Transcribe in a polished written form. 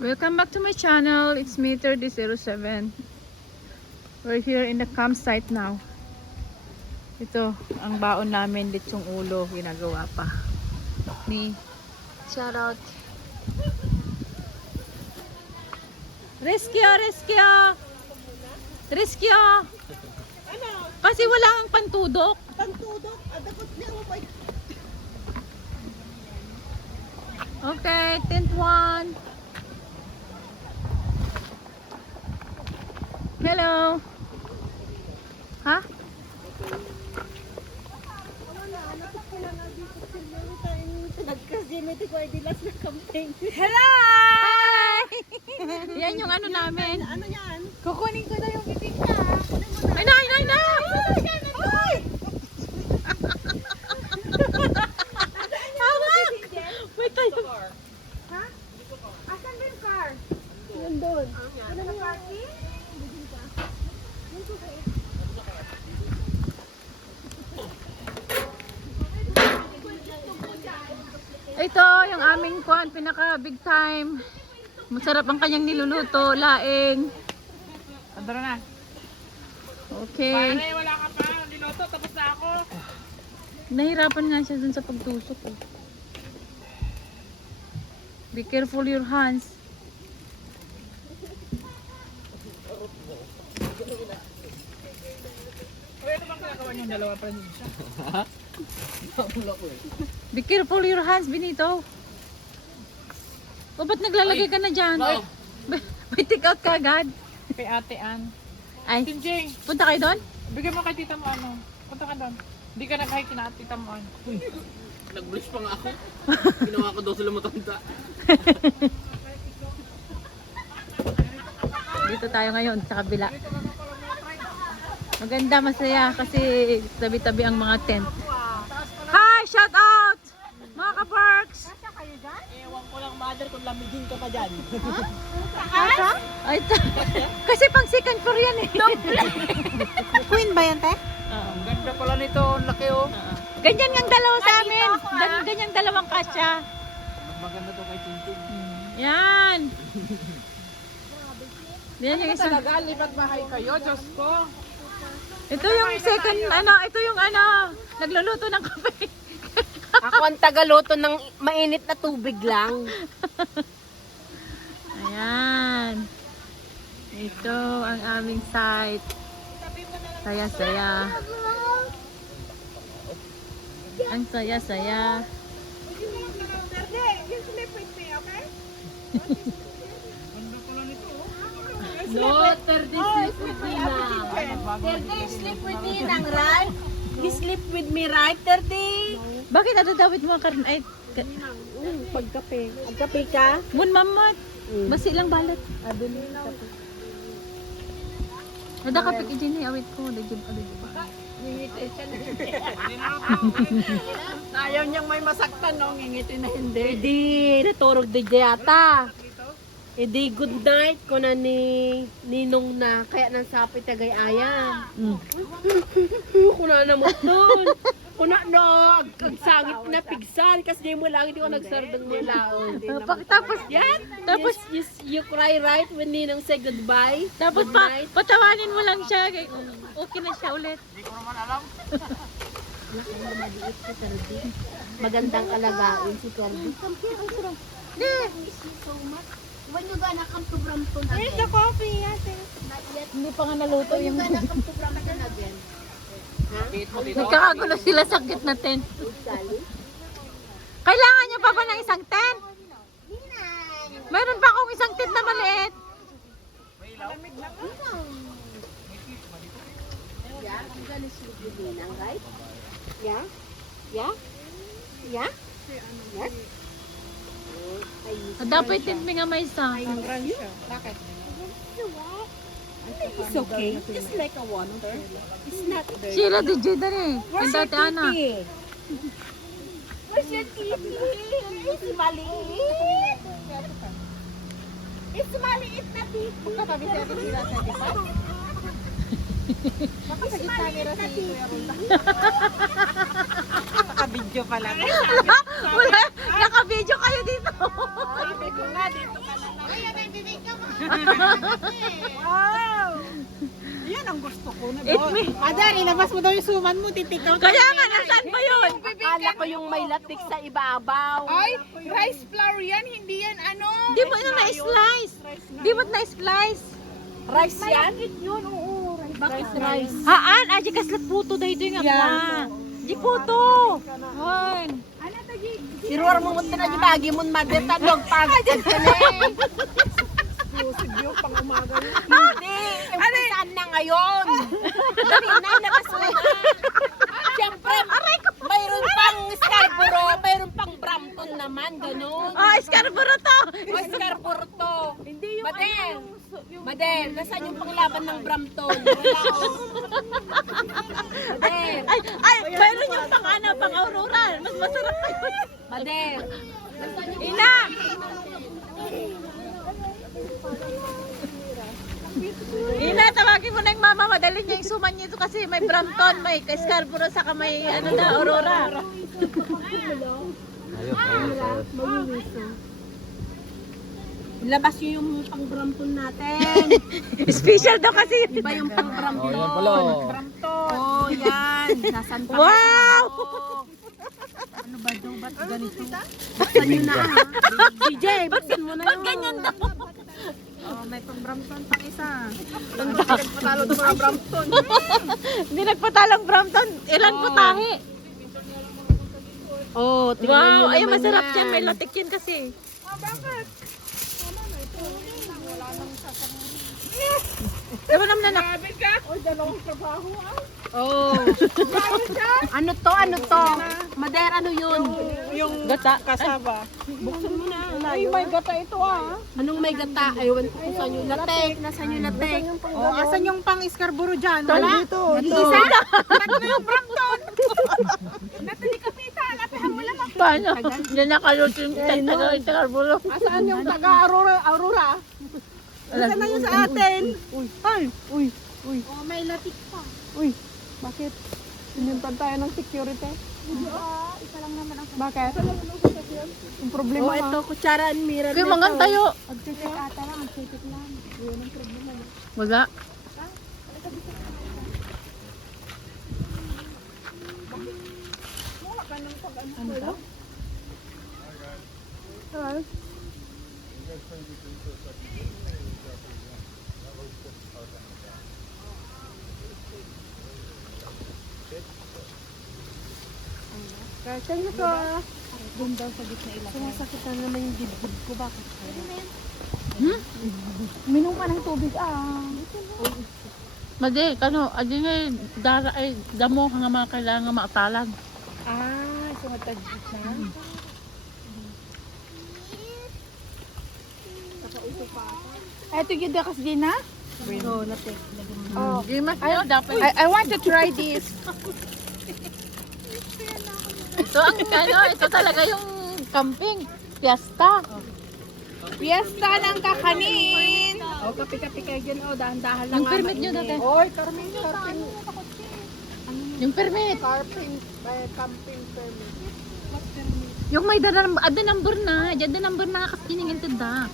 Welcome back to my channel. It's me 3007. We're here in the campsite now. Ito ang baon namin, litsong ulo, ginagawa pa ni shout out Rescue! Kasi wala kang pantudok. Dapat niya mo pa. Okay, tent 1. Hello. Ha? Hello! Hi! Yan yung ano namin. Ano yan? Kukunin ko na yung bibig ka. Ay, na! Hawak! Wait tayo. Ha? Asan ba yung car? Nandun. Ano yung parking? Ito yung aming kwan, pinaka big time. Masarap ang kanyang niluluto, laing. Andara na. Okay. Pare, wala ka pa. Niloto, tapos na ako. Nahirapan nga siya dun sa pagtusok. Eh. Be careful your hands. Uy, ano bang kinakawa niyong dalawa pa rin siya? Be careful your hands, Benito. O ba't naglalagay ka na dyan? May take out ka agad. Kay Ate Ann. Ay, Tinjing, punta kayo doon? bigyan mo kay tita mo ano. Punta ka doon. Hindi ka nag-hike kina tita mo ano. Uy, Nag-brush pa nga ako. Ginawa ko daw sila matanda. Dito tayo ngayon sa kabila. Maganda, masaya kasi tabi-tabi ang mga tent. Hi! Shout out! Mga ka-parks! ewan ko lang mother kung lamigin ka pa dyan. Ay, kasi pang second floor yan eh. Queen ba yan, te? Ang ganda pala nito, ang laki oh. Ganyan yung dalawa sa amin. Ganyan dalawang kasya. Mas maganda to kay Tintin. Yan. Yan yung isang. Talaga, lipat bahay kayo, Diyos ko. Ito yung second, ito yung nagluluto ng kape. Ako ang tagaluto ng mainit na tubig lang. Ayan. Ito ang aming site. Saya-saya. Ang saya-saya. No, 30 sleep with me now. 30 sleep with me nang, right? You sleep with me, right, 30? Bakit adadawit mo karon ay Pagkape. Pagkape ka? mun mamat. Basi lang balat. Adun kape. Ada kapik ijini awit ko, dagib adagib. Ayaw niyang may masaktan, no? Ngingitin na hindi. Hindi, naturog di yata. Hindi, good night ko na ni Ninong na kaya nang sapi tagay ayan. Kuna na mo doon. Kuna na, agsangit na pigsan kasi di mo lang, hindi ko nagsardang nila. Tapos Yan, Tapos- you cry right when Ninong say goodbye. tapos Good night. patawanin mo lang siya. Okay na siya ulit. Hindi ko naman alam. Magandang alagain si Cardi. When you gonna come to Brampton again? Where's the coffee? Yes, Not yet. Hindi pa nga naluto When you yung gonna come to Brampton again? Bit mo dito. nagkakagulo sila sa gitna tent. Kailangan niyo pa ba ng isang tent? Meron pa akong isang tent na maliit. Yeah, I'm gonna sleep with Ninang, right? Yeah? Yeah? Yeah? Yes? Dapat tent may nga may isa. Bakit? It's okay. Just like a water. It's not dirty. Sheila DJ na rin. Where's Yung your dati Ana. titi? Where's your titi? It's maliit. It's maliit na titi. Katabi si Ate Sila sa dipat. Baka sa gitna nila si Kuya Rula. Naka-video pala. Wala, naka-video kayo dito. Sabi ko nga, dito ka na lang. Yan ang gusto ko na It me. Madari, labas mo daw yung suman mo, titikaw. Kaya nga, nasaan ba yun? Akala ko yung may latik sa ibabaw. Ay, rice flour yan, hindi yan ano. Di mo na na-slice. Di mo na-slice. Rice yan? Bakit rice? Haan, aja kaslat puto dahil ito yung apa. Di puto. Han. Iruar mo munta na di bagi mo madeta dog pag. Exclusive yung pang umaga yun. Hindi, umpisaan na ngayon. Dali na, nakasuna. Siyempre, mayroon pang Scarborough, mayroon pang Brampton naman, ganun. Ah, Scarborough to. O Scarborough to. Hindi yung Madel, nasaan yung panglaban ng Brampton? Wala o. Madel, Ay, mayroon yung pang ano, pang Aurora. Mas masarap pa yun. Madel. Ina! Ina, tawagin mo na yung mama. Madali niya yung suman niyo kasi may Brampton, may Scarborough, saka may ano na, Aurora. Ilabas nyo yung pang Brampton natin. Special daw kasi. Iba yung pang Brampton. yan pala. Oh, yan. Nasaan pa? Wow! Ano ba daw? Ba't ganito? Buksan nyo na ha. DJ, buksan mo na Ba't yun. ganyan daw? Oh, may pang Brampton pang isa. Patalo ng mga Brampton. Hindi nagpatalang Brampton. Ilan po tahi? Oh, tingnan nyo Wow, ayun naman masarap yan. yan. May latik yan kasi. Bakit? Diba naman na Sabi ka? O, dalawang trabaho ah. Oh. Ano to? Ano to? Mader, ano yun? Yung gata. kasaba. Buksan mo na. Ay, may gata ito ah. Anong may gata? Aywan ko kung saan yung latek. Nasaan yung latek? Oh, asan yung pang Scarborough dyan? Wala. Dito. Isa? Tatlo yung Brampton. Natali kapitan. Napihan mo lang. Paano? Yan nakaluto yung Scarborough. Asaan yung taga-Aurora? Aurora? Asan na yun sa atin? Uy. Ay. Uy. Uy. Oh, may latik pa. Uy. Bakit? Sinuntan tayo ng security? Isa lang naman ang Bakit? Yung problema Oh, ito, kutsara and mirror. Kaya mangan tayo. pagtitik ata lang, ang titik lang. Wala. Kasi nyo ko. Sumasakit na naman yung dibdib ko. Bakit? Minom ka ng tubig ah. Madi, kano, adi nga dara ay damo nga mga kailangan maatalan. Ah, sumatagit na. Eto yung dakas din na? Oh, latek. Oh. Di mas yun, dapat. I want to try this. Ito ang ano, ito talaga yung camping. Fiesta. Fiesta ng kakanin. Oh, kapi-kapi kayo dyan. Oh, dahan-dahan lang. Yung permit nyo dati. Oy, Carmen. Yung permit. Camping permit. Yung may dala, ada number na. Diyan da number na kasi kiningintid da.